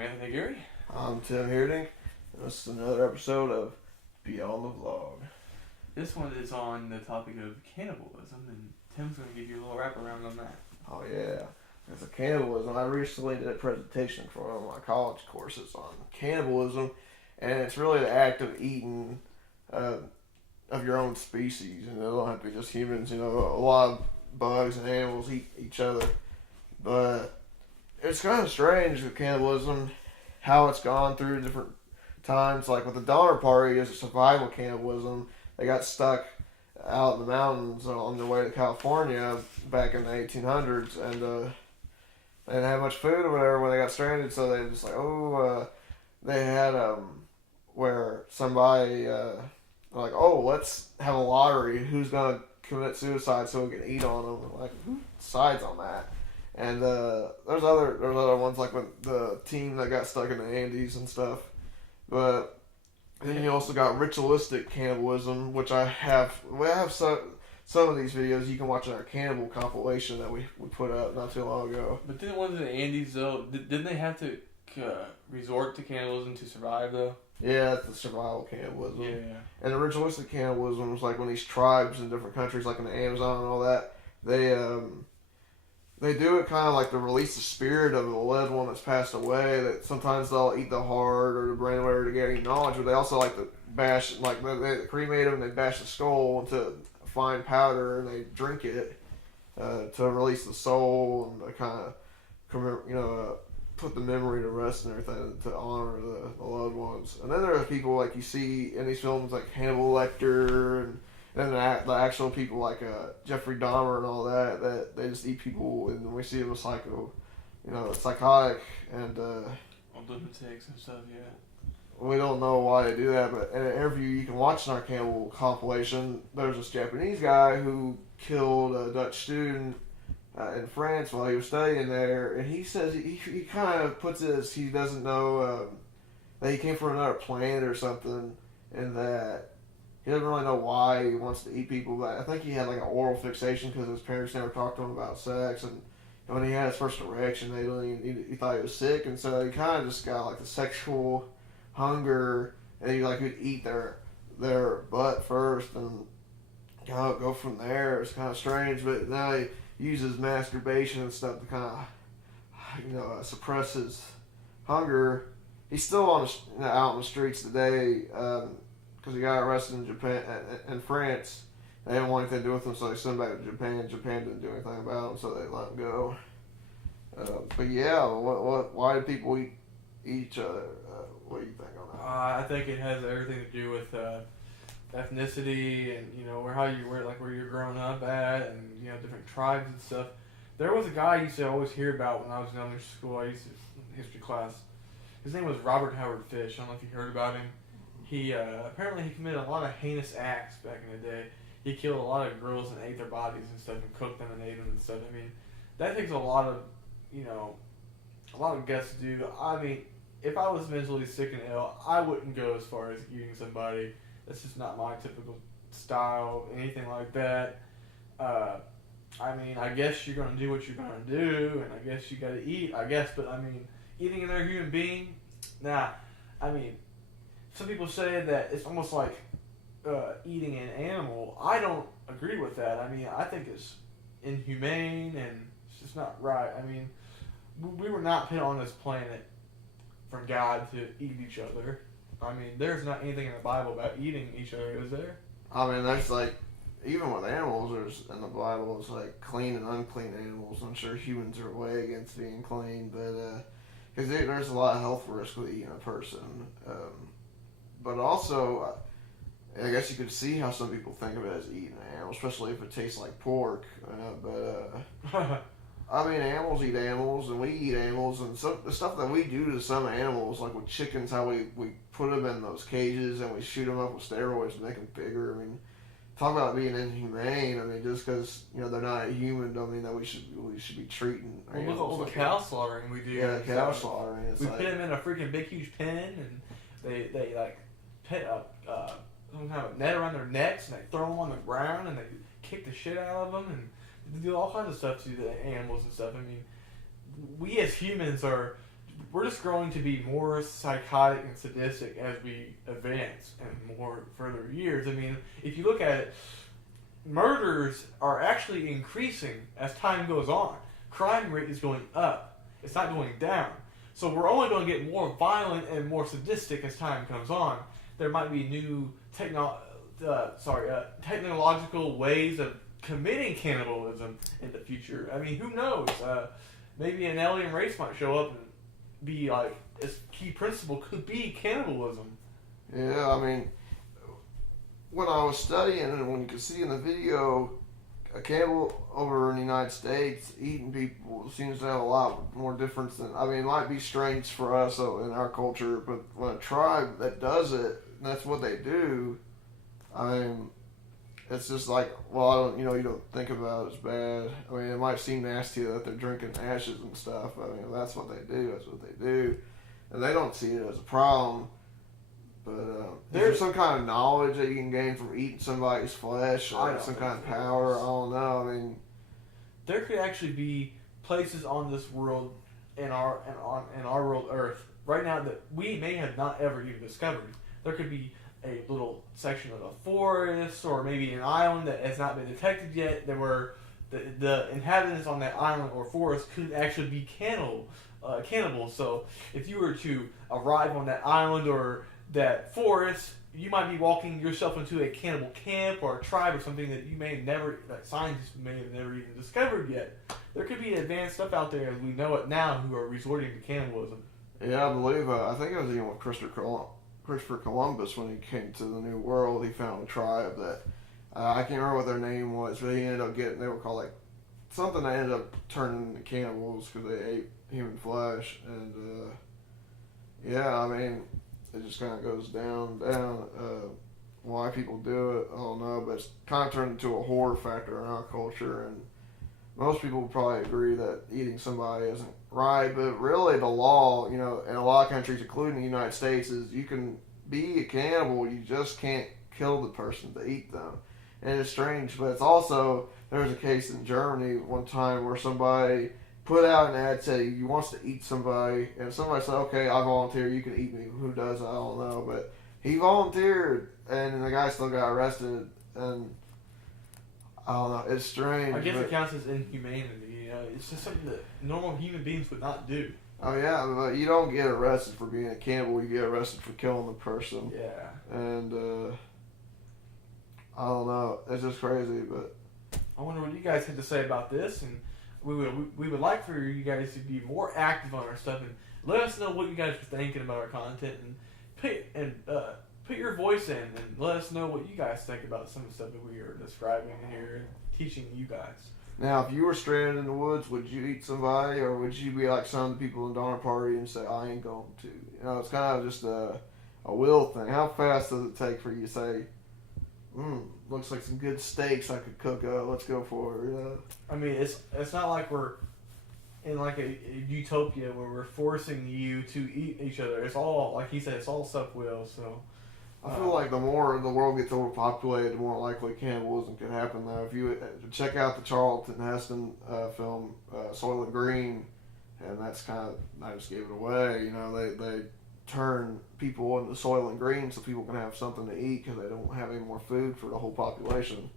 Anthony Geary. I'm Tim Heerdink, and this is another episode of Beyond the Vlog. This one is on the topic of cannibalism, and Tim's going to give you a little wraparound on that. Oh yeah, it's a cannibalism. I recently did a presentation for one of my college courses on cannibalism, and it's really the act of eating of your own species, and it don't have to be just humans. You know, a lot of bugs and animals eat each other, but it's kind of strange with cannibalism, how it's gone through different times. Like with the Donner Party, it's a survival cannibalism. They got stuck out in the mountains on their way to California back in the 1800s, and they didn't have much food or whatever when they got stranded. So they just like, they had where somebody like, let's have a lottery. Who's gonna commit suicide so we can eat on them? Like, who decides on that? And there's other ones like with the team that got stuck in the Andes and stuff. But then you also got ritualistic cannibalism, which we have some of these videos you can watch in our cannibal compilation that we put up not too long ago. But didn't one of the Andes though? Didn't they have to resort to cannibalism to survive though? Yeah, that's the survival cannibalism. Yeah. And the ritualistic cannibalism was like when these tribes in different countries, like in the Amazon and all that, they do it kind of like to release the spirit of the loved one that's passed away. That sometimes they'll eat the heart or the brain or whatever to get any knowledge, but they also like to bash, like they cremate them and they bash the skull into fine powder and they drink it to release the soul and to kind of, put the memory to rest and everything to honor the loved ones. And then there are people like you see in these films like Hannibal Lecter and the actual people like Jeffrey Dahmer and all that they just eat people, and we see them as psychotic and lunatics and stuff. Yeah. We don't know why they do that, but in an interview you can watch in our cannibal compilation, there's this Japanese guy who killed a Dutch student in France while he was studying there, and he says he kind of puts it as he doesn't know that he came from another planet or something, and that he doesn't really know why he wants to eat people, but I think he had like an oral fixation because his parents never talked to him about sex, and when he had his first erection, he thought he was sick, and so he kind of just got like the sexual hunger, and he like would eat their butt first and kind of go from there. It's kind of strange, but now he uses masturbation and stuff to kind of suppress his hunger. He's still out in the streets today. Because he got arrested in Japan, in France. They didn't want anything to do with him, so they sent him back to Japan. Japan didn't do anything about him, so they let him go. But yeah, why do people eat each other? What do you think on that? I think it has everything to do with ethnicity and where you're growing up at, and different tribes and stuff. There was a guy I used to always hear about when I was in elementary school. I used to history class. His name was Robert Howard Fish. I don't know if you heard about him. He apparently he committed a lot of heinous acts back in the day. He killed a lot of girls and ate their bodies and stuff and cooked them and ate them and stuff. I mean, that takes a lot of guts to do. I mean, if I was mentally sick and ill, I wouldn't go as far as eating somebody. That's just not my typical style, anything like that. I mean, I guess you're going to do what you're going to do, and I guess you got to eat, but I mean, eating another human being, nah. I mean, some people say that it's almost like eating an animal. I don't agree with that. I mean, I think it's inhumane and it's just not right. I mean, we were not put on this planet from God to eat each other. I mean, there's not anything in the Bible about eating each other, is there? I mean, that's like, even with animals, there's in the Bible, it's like clean and unclean animals. I'm sure humans are way against being clean, but because there's a lot of health risk with eating a person. But also, I guess you could see how some people think of it as eating an animal, especially if it tastes like pork. I mean, animals eat animals, and we eat animals, and the stuff that we do to some animals, like with chickens, how we put them in those cages and we shoot them up with steroids to make them bigger. I mean, talk about being inhumane. I mean, just because they're not a human, don't mean that we should be treating. Well, look at all the cow slaughtering we do. Yeah, cow slaughtering. We put them in a freaking big, huge pen, and they like put some kind of net around their necks, and they throw them on the ground, and they kick the shit out of them, and they do all kinds of stuff to the animals and stuff. I mean, we as humans are we're just growing to be more psychotic and sadistic as we advance and more further years. I mean, if you look at it, murders are actually increasing as time goes on. Crime rate is going up. It's not going down. So we're only going to get more violent and more sadistic as time comes on. There might be new technological ways of committing cannibalism in the future. I mean, who knows? Maybe an alien race might show up and be like, its key principle could be cannibalism. Yeah, I mean, when I was studying and when you could see in the video, a cannibal over in the United States eating people seems to have a lot more difference than, I mean, it might be strange for us in our culture, but when a tribe that does it, that's what they do, I mean, it's just like, well, I don't, you don't think about it as bad. I mean, it might seem nasty that they're drinking ashes and stuff. I mean, that's what they do. That's what they do. And they don't see it as a problem. But there's some kind of knowledge that you can gain from eating somebody's flesh, or some kind of power. I don't know. I mean, there could actually be places on this world, in our world, Earth, right now that we may have not ever even discovered. There could be a little section of a forest, or maybe an island that has not been detected yet, that where the inhabitants on that island or forest could actually be cannibals. So if you were to arrive on that island or that forest, you might be walking yourself into a cannibal camp or a tribe or something that you may have never, that scientists may have never even discovered yet. There could be advanced stuff out there as we know it now who are resorting to cannibalism. Yeah, I believe, I think it was even with Christopher Columbus, when he came to the New World, he found a tribe that, I can't remember what their name was, but he ended up they were called like, something that ended up turning into cannibals because they ate human flesh. And, yeah, I mean, it just kind of goes down. Why people do it, I don't know, but it's kind of turned into a horror factor in our culture, and most people would probably agree that eating somebody isn't right, but really the law, in a lot of countries, including the United States, is you can be a cannibal, you just can't kill the person to eat them. And it's strange, but it's also, there was a case in Germany one time where somebody put out an ad saying he wants to eat somebody, and somebody said, okay, I volunteer, you can eat me. Who does, I don't know, but he volunteered, and the guy still got arrested, and I don't know, it's strange. I guess it counts as inhumanity. It's just something that normal human beings would not do. Oh yeah, but you don't get arrested for being a cannibal, you get arrested for killing the person. Yeah. And, I don't know, it's just crazy, but I wonder what you guys had to say about this, and we would like for you guys to be more active on our stuff, and let us know what you guys are thinking about our content, and put your voice in, and let us know what you guys think about some of the stuff that we are describing here and teaching you guys. Now, if you were stranded in the woods, would you eat somebody, or would you be like some of the people in Donner Party and say, I ain't going to? It's kind of just a will thing. How fast does it take for you to say, looks like some good steaks I could cook up, let's go for it, I mean, it's not like we're in like a utopia where we're forcing you to eat each other. It's all, like he said, it's all self-will, so... I feel like the more the world gets overpopulated, the more likely cannibalism can happen. Though, if you check out the Charlton Heston film Soylent Green, and that's kind of, I just gave it away. They turn people into Soylent Green so people can have something to eat because they don't have any more food for the whole population.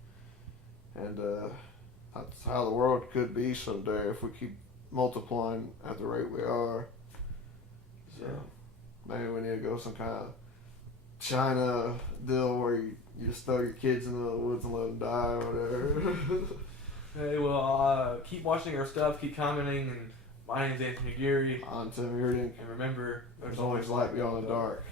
And that's how the world could be someday if we keep multiplying at the rate we are. So maybe we need to go some kind of China deal where you just throw your kids into the woods and let them die or whatever. Hey, well, keep watching our stuff, keep commenting, and my name's Anthony Geary. I'm Tim Heerdink. And remember, there's always light beyond the dark.